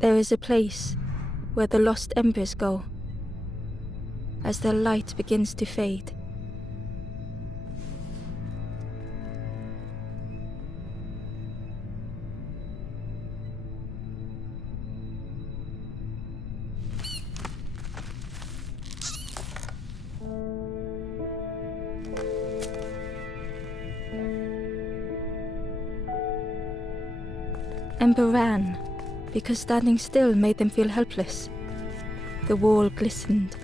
There is a place where the lost embers go as their light begins to fade. Ember ran, because standing still made them feel helpless. The wall glistened.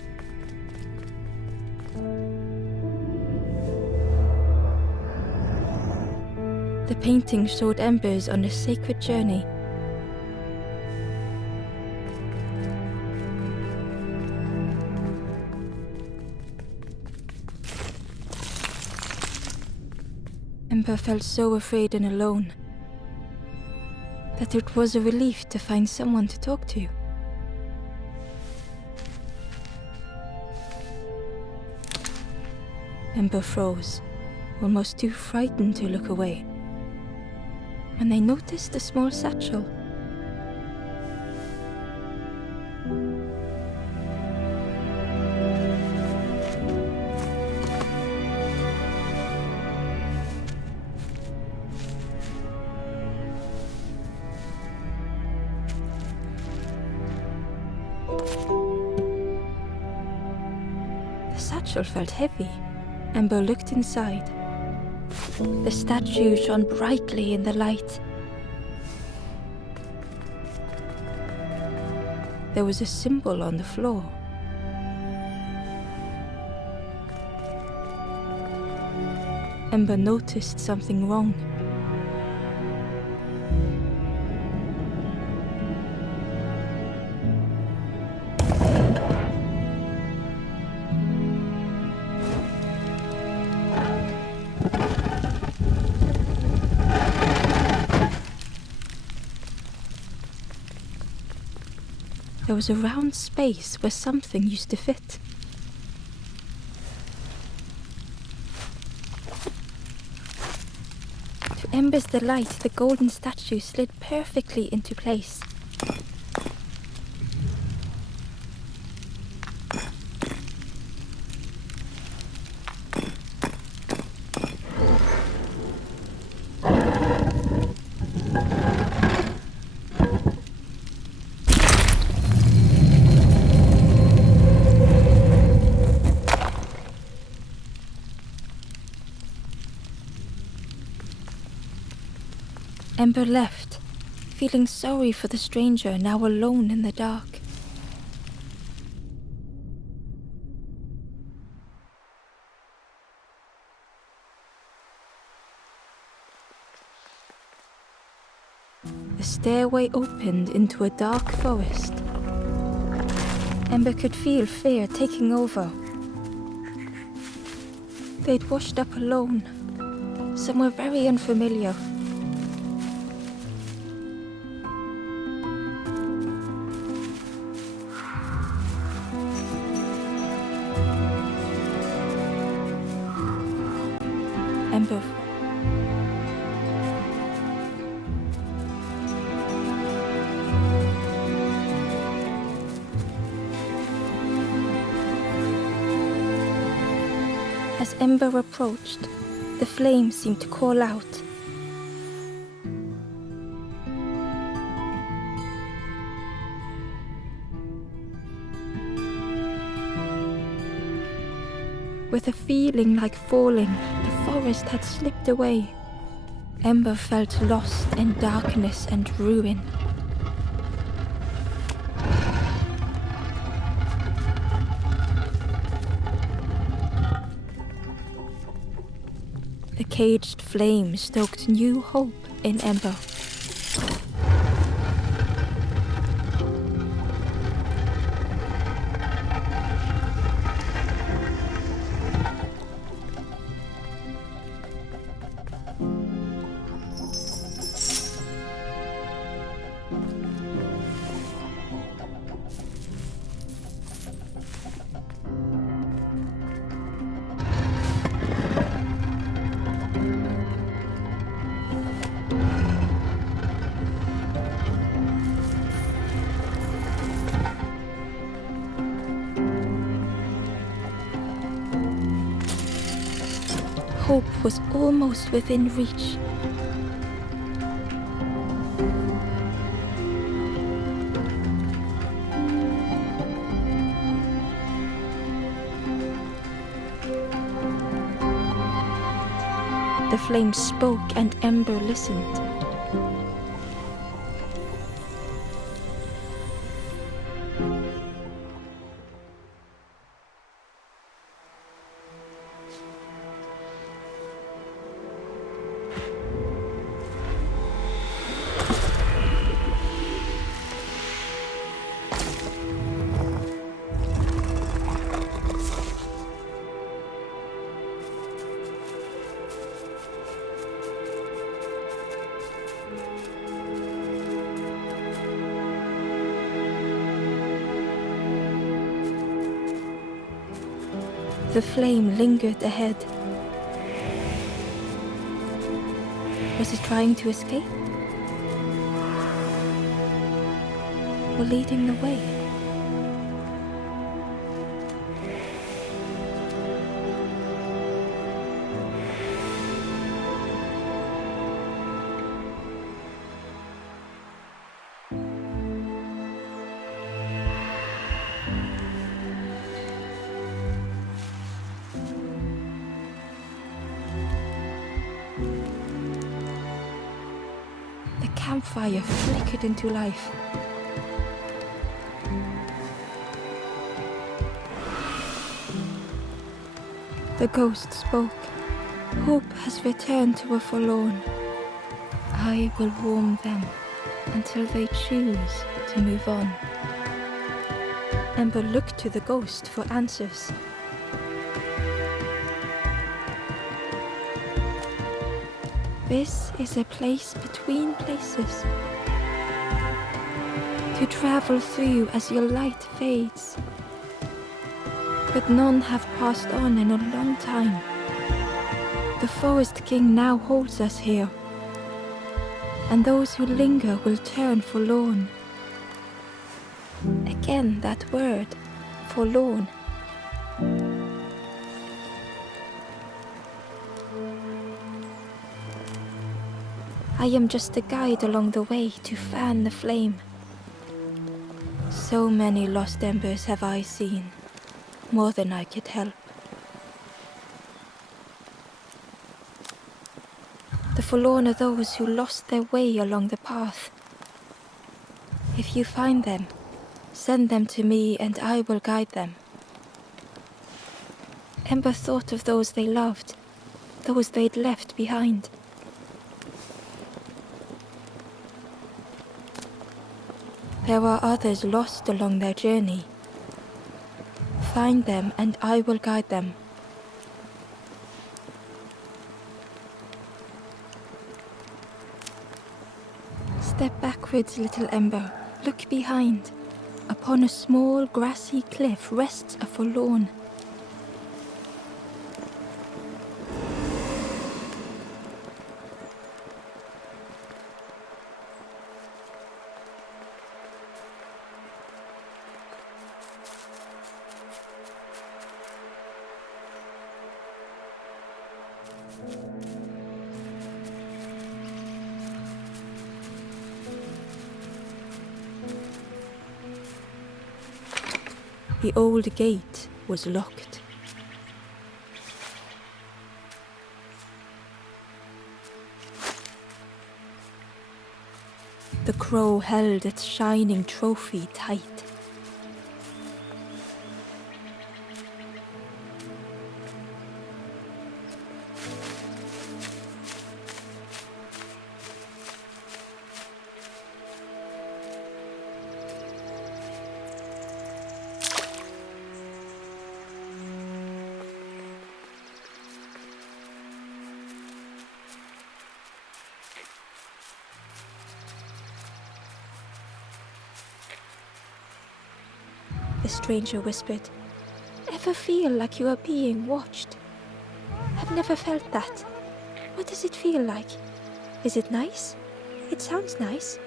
The painting showed embers on a sacred journey. Ember felt so afraid and alone that it was a relief to find someone to talk to. Ember froze, almost too frightened to look away, when they noticed a small satchel. The satchel felt heavy. Ember looked inside. The statue shone brightly in the light. There was a symbol on the floor. Ember noticed something wrong. There was a round space where something used to fit. To Ember's delight, the golden statue slid perfectly into place. Ember left, feeling sorry for the stranger now alone in the dark. The stairway opened into a dark forest. Ember could feel fear taking over. They'd washed up alone, somewhere very unfamiliar. Ember. As Ember approached, the flame seemed to call out. With a feeling like falling, the forest had slipped away. Ember felt lost in darkness and ruin. The caged flame stoked new hope in Ember. hope was almost within reach. The flame spoke and Ember listened. The flame lingered ahead. Was it trying to escape? Or leading the way? The campfire flickered into life. The ghost spoke. Hope has returned to a forlorn. I will warm them until they choose to move on. Ember looked to the ghost for answers. This is a place between places, to travel through as your light fades. But none have passed on in a long time. The Forest King now holds us here, and those who linger will turn forlorn. Again that word, forlorn. I am just a guide along the way to fan the flame. So many lost embers have I seen, more than I could help. The forlorn are those who lost their way along the path. If you find them, send them to me and I will guide them. Ember thought of those they loved, those they'd left behind. There are others lost along their journey. Find them and I will guide them. Step backwards, little Ember. Look behind. Upon a small grassy cliff rests a forlorn. The old gate was locked. The crow held its shining trophy tight. The stranger whispered, "Ever feel like you are being watched? I've never felt that. What does it feel like? Is it nice? It sounds nice."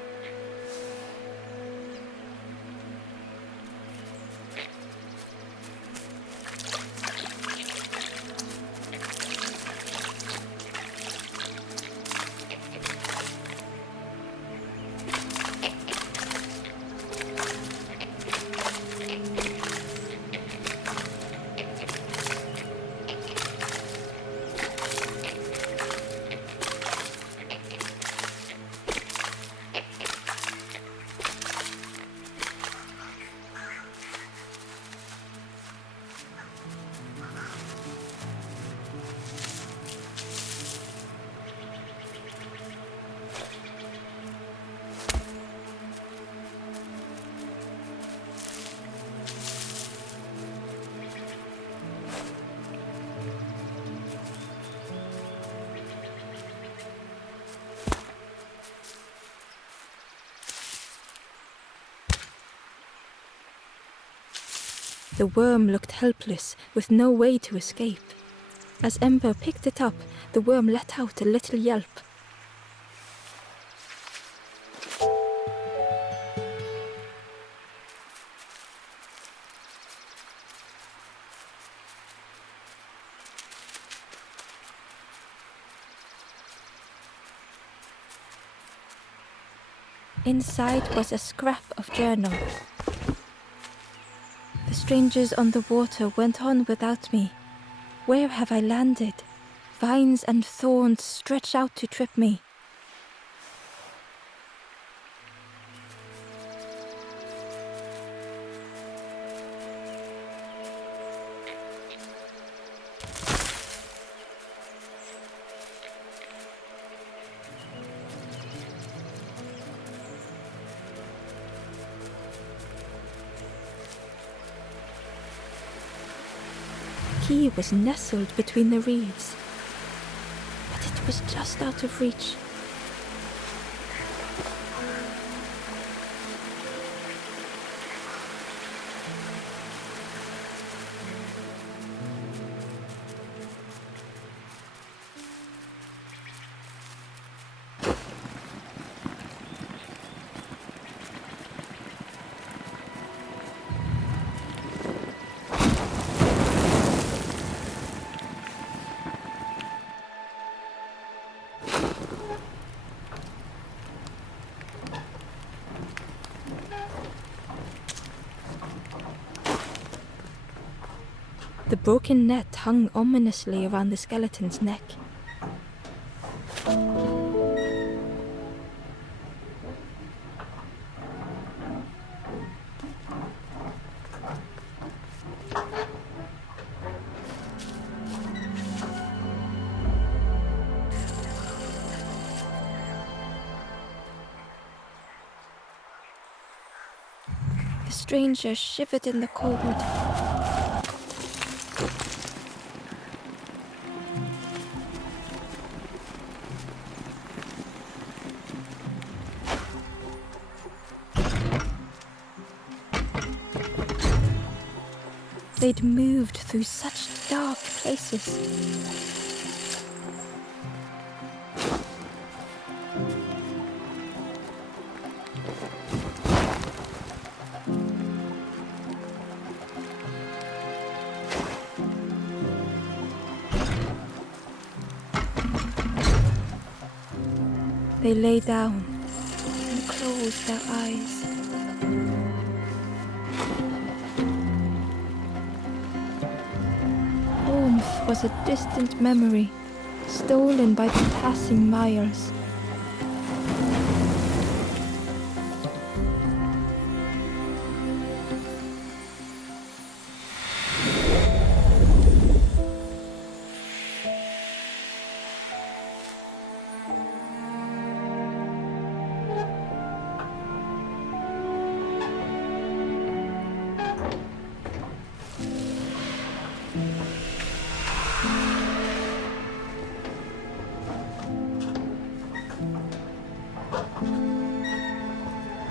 The worm looked helpless, with no way to escape. As Ember picked it up, the worm let out a little yelp. Inside was a scrap of journal. The strangers on the water went on without me. Where have I landed? Vines and thorns stretch out to trip me. Key was nestled between the reeds, but it was just out of reach. The broken net hung ominously around the skeleton's neck. The stranger shivered in the cold. They'd moved through such dark places. They lay down and closed their eyes. Warmth was a distant memory, stolen by the passing miles.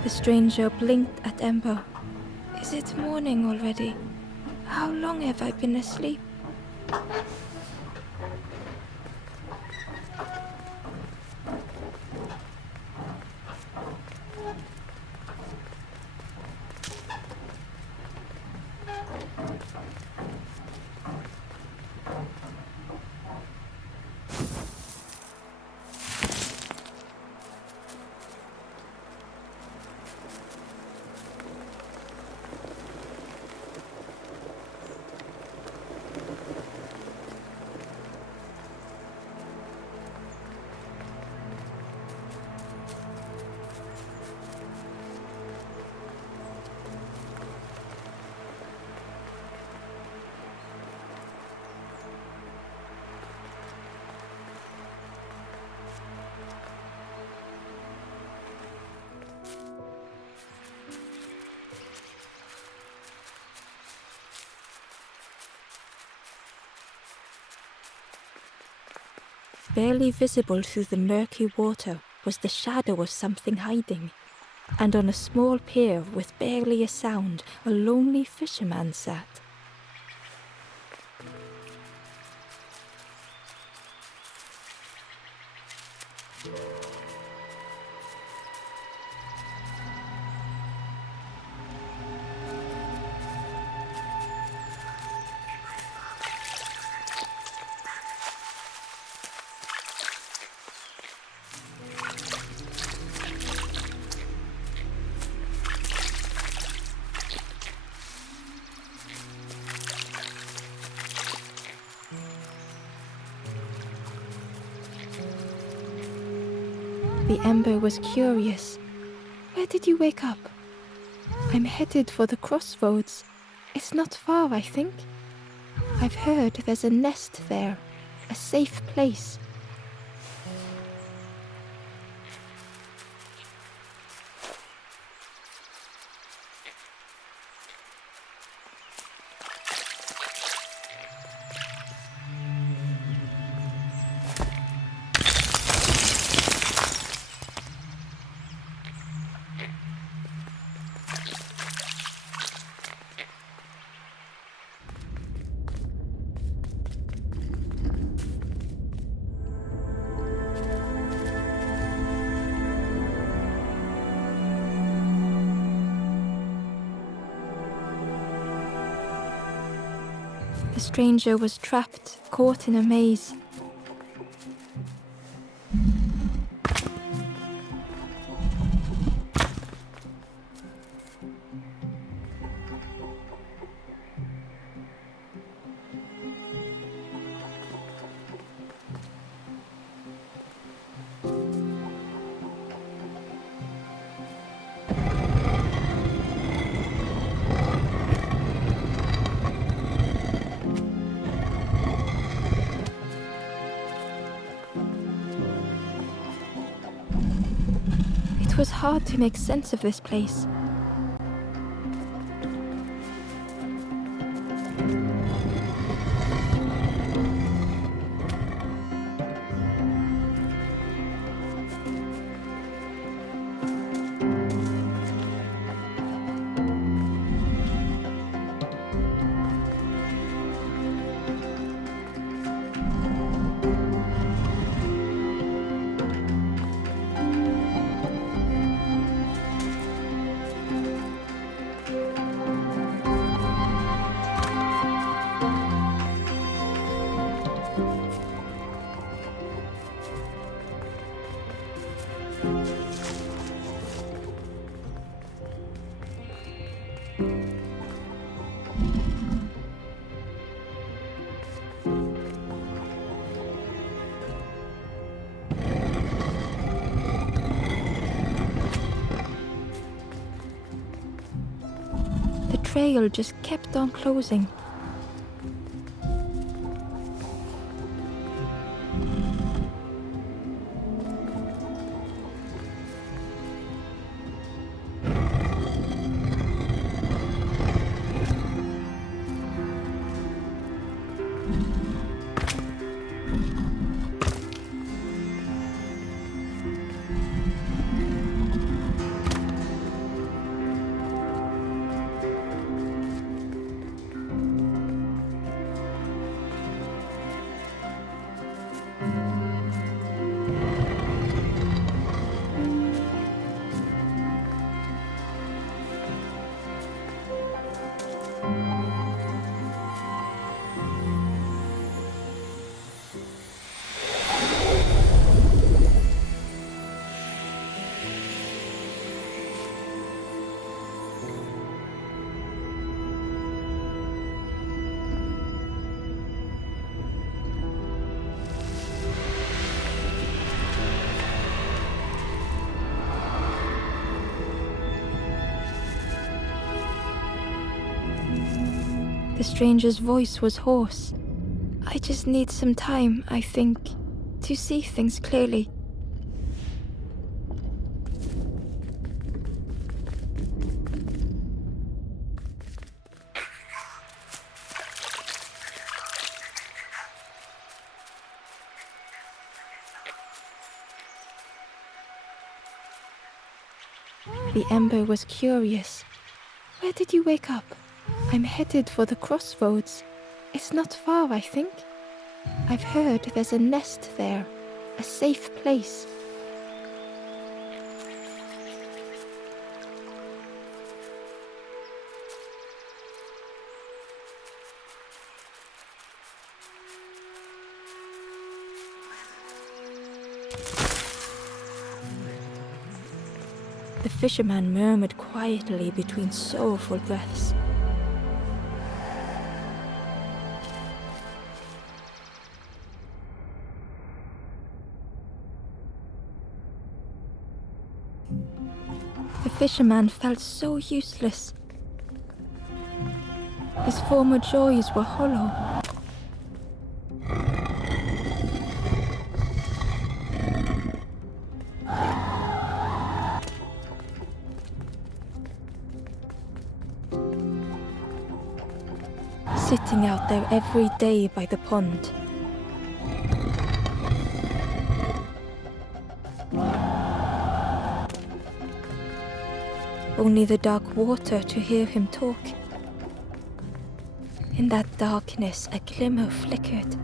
The stranger blinked at Ember. Is it morning already? How long have I been asleep? Barely visible through the murky water was the shadow of something hiding, and on a small pier with barely a sound, a lonely fisherman sat. The Ember was curious. Where did you wake up? I'm headed for the crossroads. It's not far, I think. I've heard there's a nest there, a safe place. The stranger was trapped, caught in a maze. It was hard to make sense of this place. The trail just kept on closing. The stranger's voice was hoarse. I just need some time, I think, to see things clearly. The Ember was curious. Where did you wake up? I'm headed for the crossroads. It's not far, I think. I've heard there's a nest there, a safe place. The fisherman murmured quietly between sorrowful breaths. The fisherman felt so useless. His former joys were hollow. Sitting out there every day by the pond. Only the dark water to hear him talk. In that darkness, a glimmer flickered.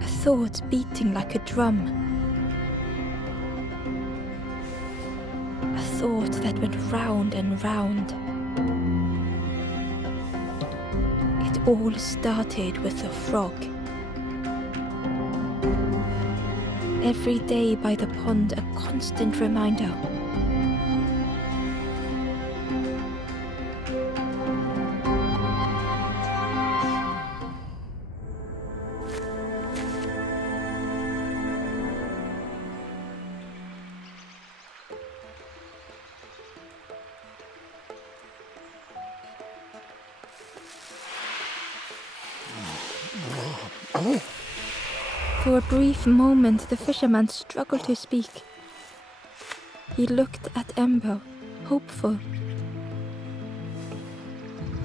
A thought beating like a drum. A thought that went round and round. It all started with a frog. Every day by the pond, a constant reminder. For a brief moment, the fisherman struggled to speak. He looked at Ember, hopeful.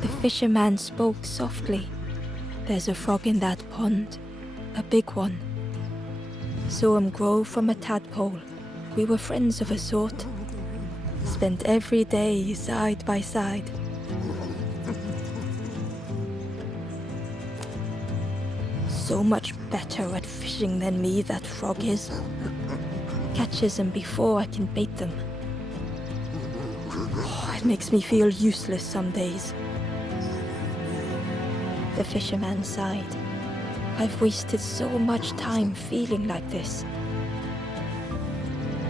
The fisherman spoke softly. There's a frog in that pond, a big one. Saw him grow from a tadpole. We were friends of a sort. Spent every day side by side. So much better at fishing than me, that frog is. Catches them before I can bait them. Oh, it makes me feel useless some days. The fisherman sighed. I've wasted so much time feeling like this.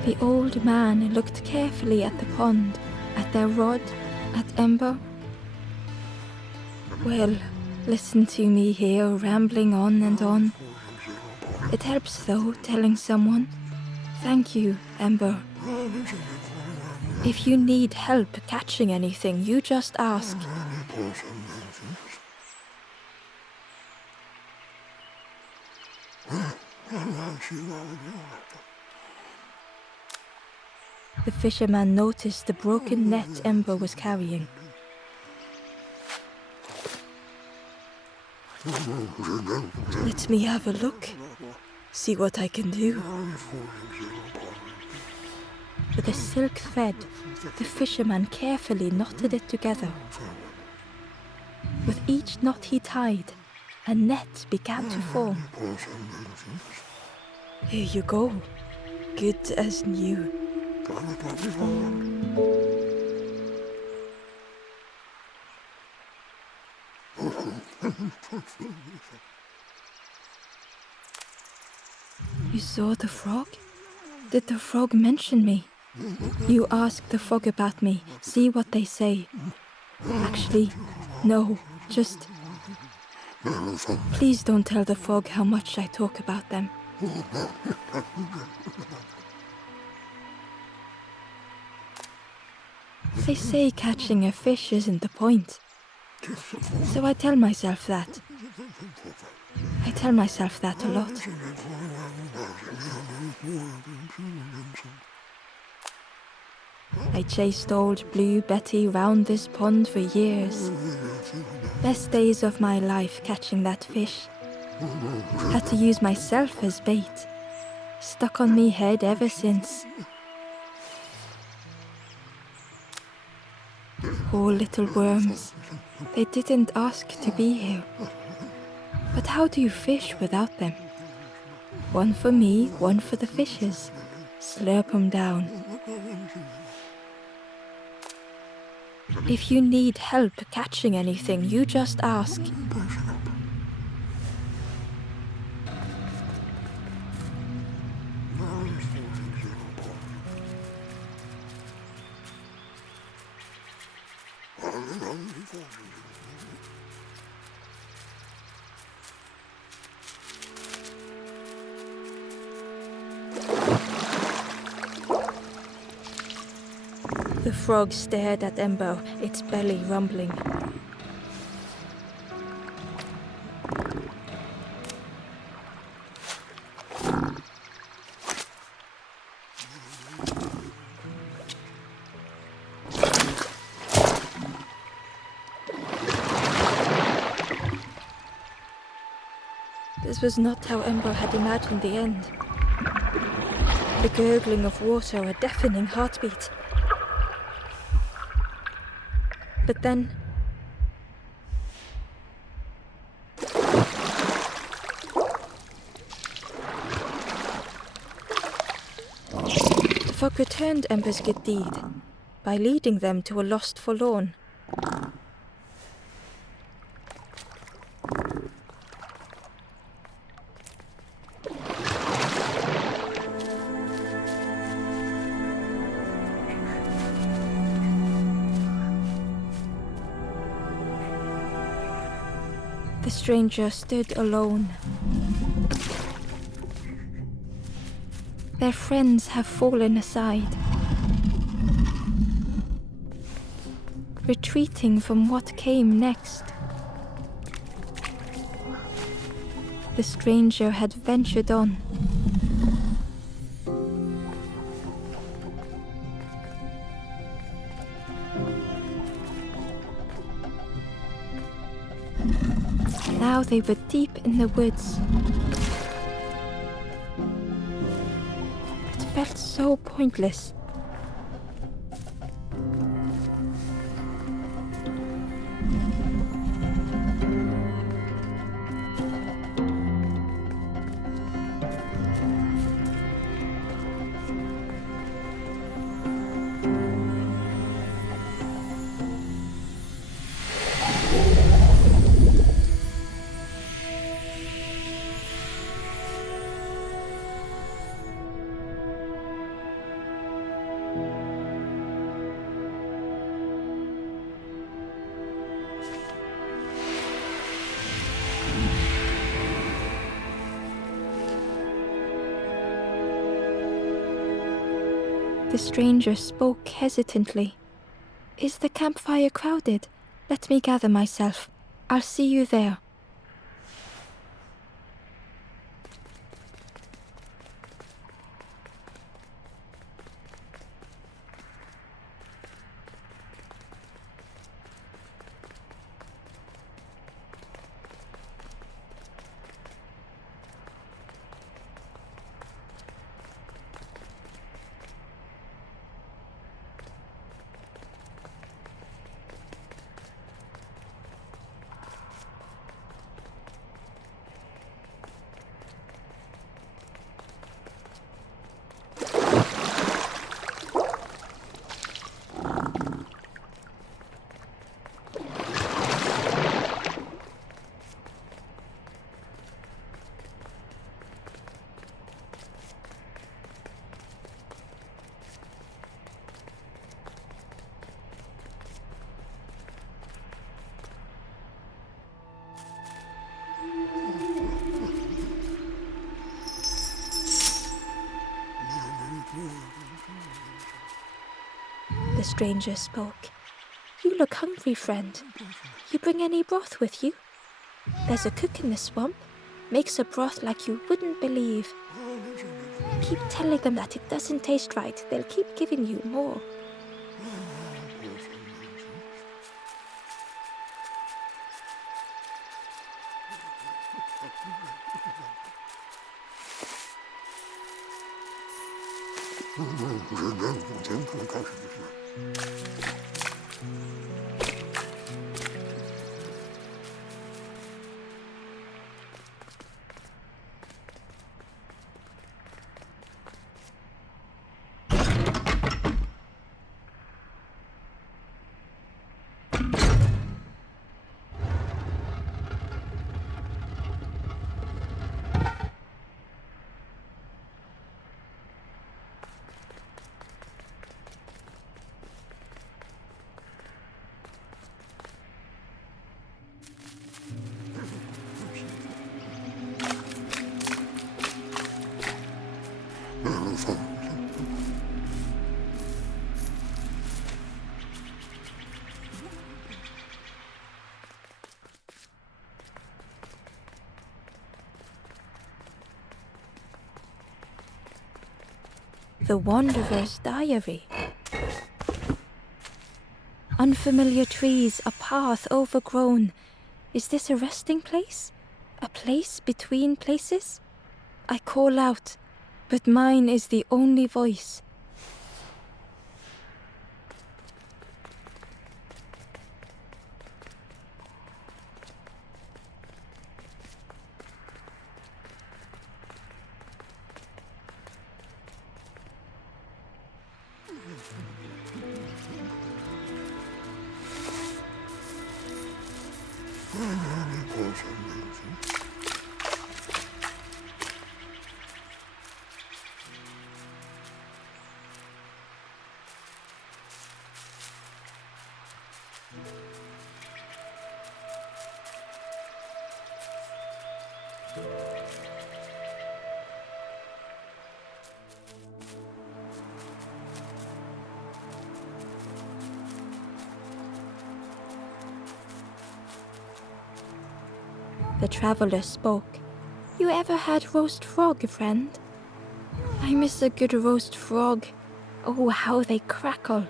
The old man looked carefully at the pond, at their rod, at Ember. Well, listen to me here, rambling on and on. It helps, though, telling someone. Thank you, Ember. If you need help catching anything, you just ask. The fisherman noticed the broken net Ember was carrying. Let me have a look. See what I can do. With a silk thread, the fisherman carefully knotted it together. With each knot he tied, a net began to form. Here you go. Good as new. You saw the frog? Did the frog mention me? You ask the frog about me, see what they say. Actually, no, just... Please don't tell the frog how much I talk about them. They say catching a fish isn't the point. So I tell myself that. I tell myself that a lot. I chased old Blue Betty round this pond for years. Best days of my life catching that fish. Had to use myself as bait. Stuck on me head ever since. Poor little worms. They didn't ask to be here. But how do you fish without them? One for me, one for the fishes. Slurp 'em down. If you need help catching anything, you just ask. The frog stared at Ember, its belly rumbling. This was not how Ember had imagined the end. The gurgling of water, a deafening heartbeat. But then... the fog returned Ember's good deed by leading them to a lost forlorn. The stranger stood alone. Their friends have fallen aside, retreating from what came next. The stranger had ventured on. Now they were deep in the woods. It felt so pointless. The stranger spoke hesitantly. "Is the campfire crowded? Let me gather myself. I'll see you there." The stranger spoke. "You look hungry, friend. You bring any broth with you? There's a cook in the swamp. Makes a broth like you wouldn't believe. Keep telling them that it doesn't taste right. They'll keep giving you more." The Wanderer's Diary. Unfamiliar trees, a path overgrown. Is this a resting place? A place between places? I call out, but mine is the only voice. The traveler spoke. You ever had roast frog, friend? I miss a good roast frog. Oh, how they crackle.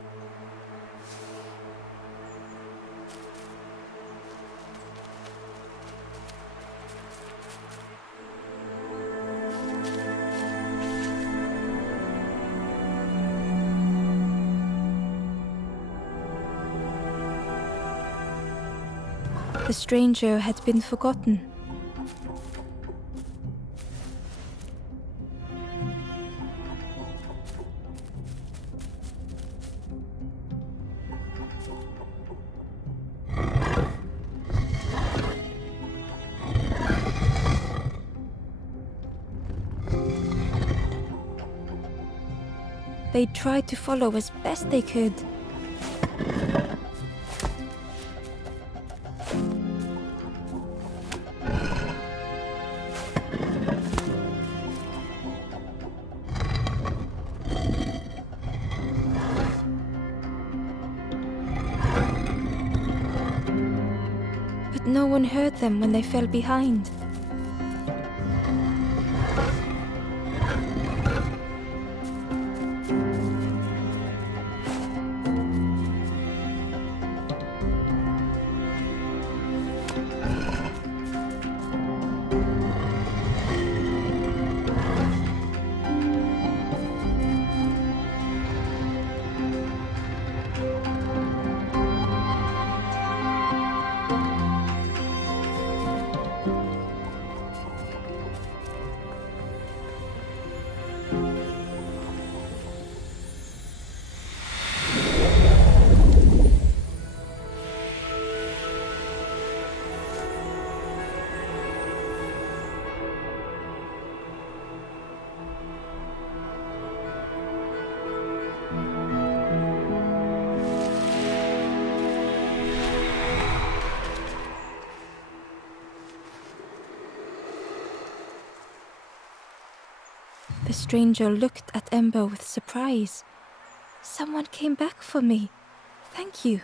The stranger had been forgotten. They tried to follow as best they could. But no one heard them when they fell behind. The stranger looked at Ember with surprise. Someone came back for me. Thank you.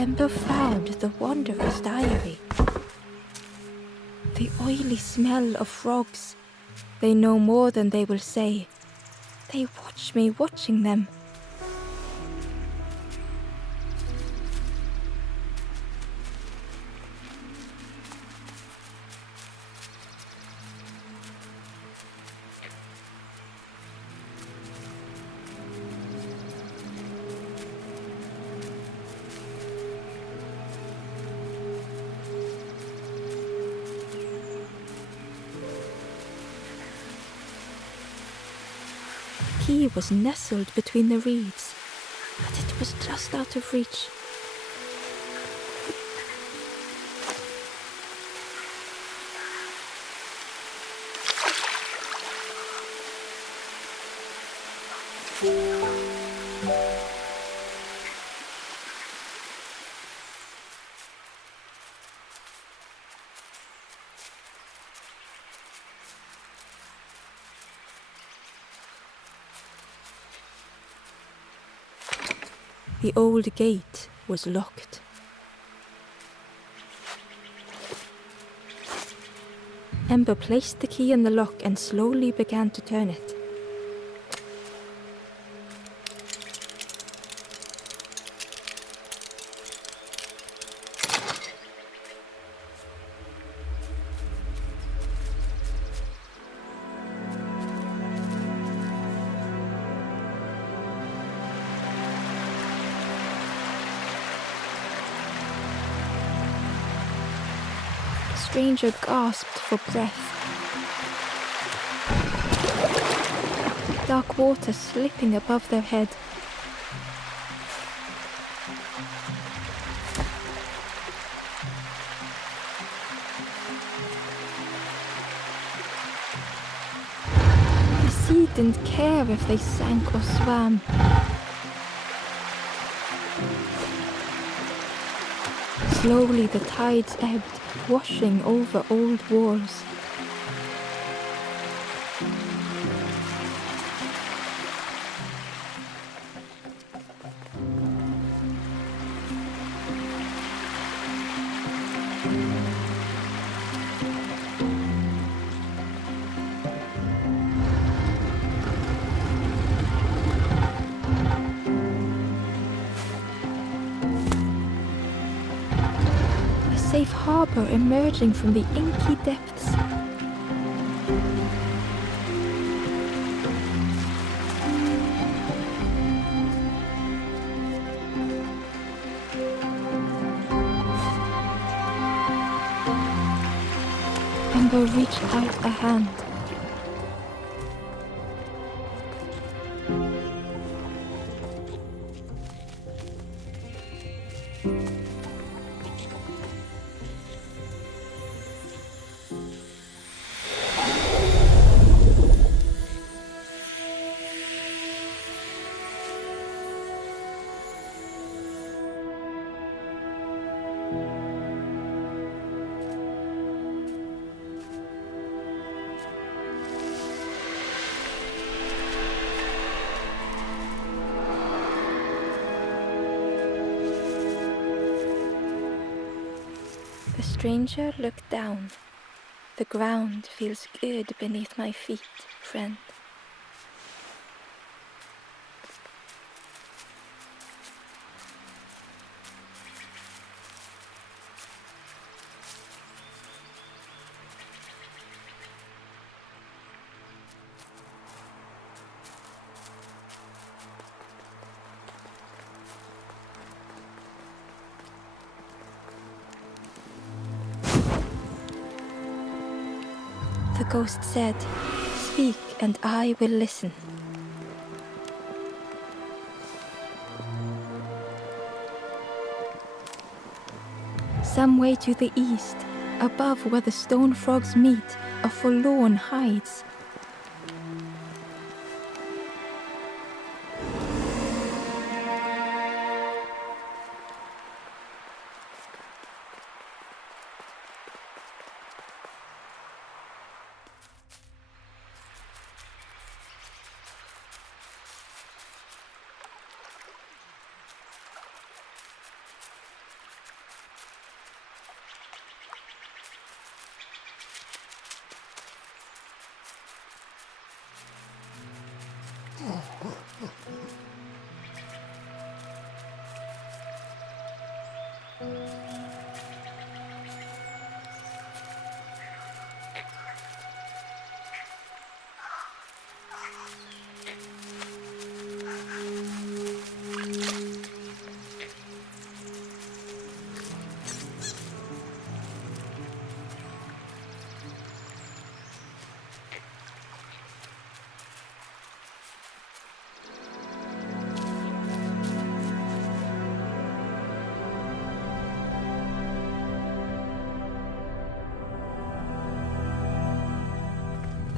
Ember found the Wanderer's diary. The oily smell of frogs. They know more than they will say. They watch me watching them. He was nestled between the reeds, but it was just out of reach. The old gate was locked. Ember placed the key in the lock and slowly began to turn it. The stranger gasped for breath. Dark water slipping above their head. The sea didn't care if they sank or swam. Slowly the tides ebbed, washing over old walls. Safe harbor emerging from the inky depths. Ember reached out a hand. The stranger looked down. The ground feels good beneath my feet, friend. The ghost said, "Speak and I will listen." Some way to the east, above where the stone frogs meet, a forlorn hides.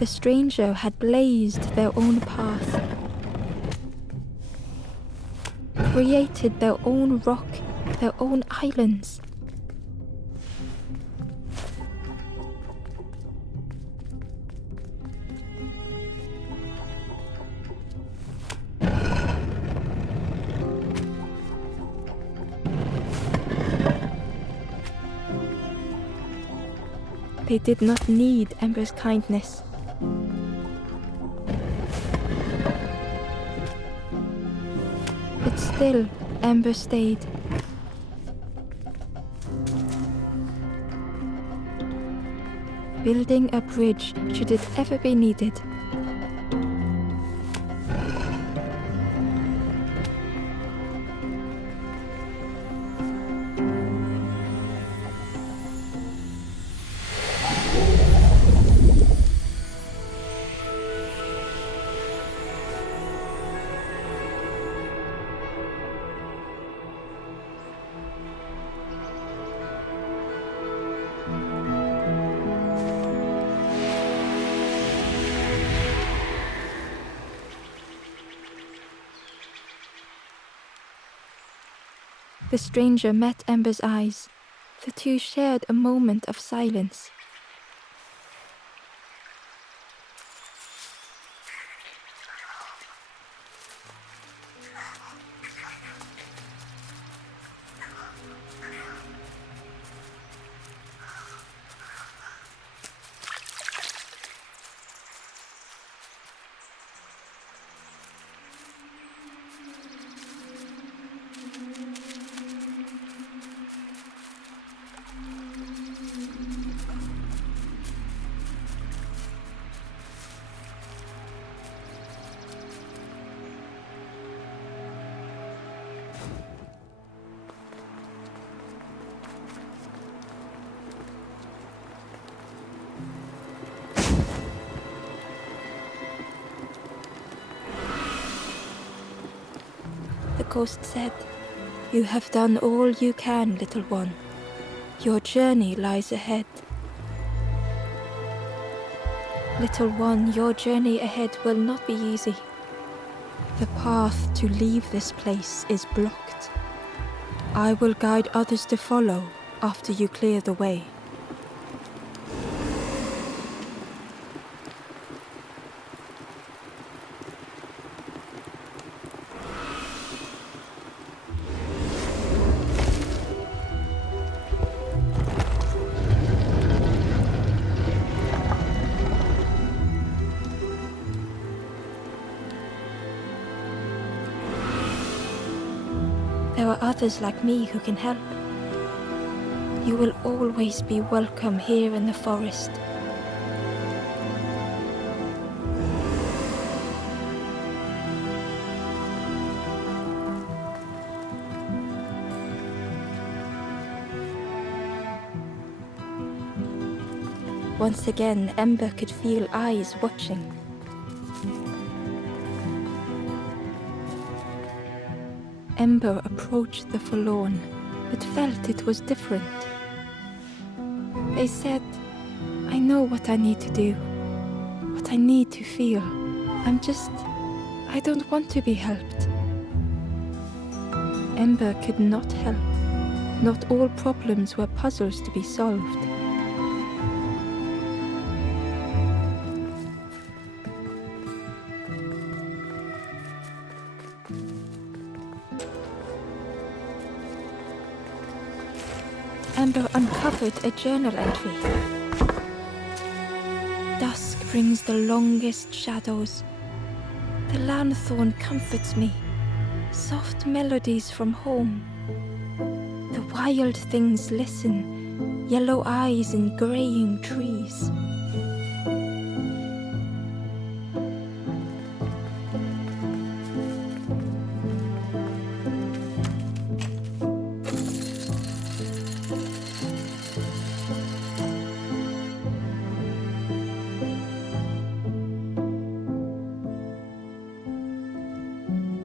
The stranger had blazed their own path, created their own rock, their own islands. They did not need Ember's kindness. But still, Ember stayed. Building a bridge should it ever be needed. The stranger met Ember's eyes. The two shared a moment of silence. The ghost said, "You have done all you can, little one. Your journey lies ahead." Little one, your journey ahead will not be easy. The path to leave this place is blocked. I will guide others to follow after you clear the way. There are others like me who can help. You will always be welcome here in the forest. Once again, Ember could feel eyes watching. Ember approached the forlorn, but felt it was different. They said, "I know what I need to do, what I need to feel. I don't want to be helped." Ember could not help. Not all problems were puzzles to be solved. Ember uncovered a journal entry. "Dusk brings the longest shadows. The lanthorn comforts me. Soft melodies from home. The wild things listen, yellow eyes in graying trees.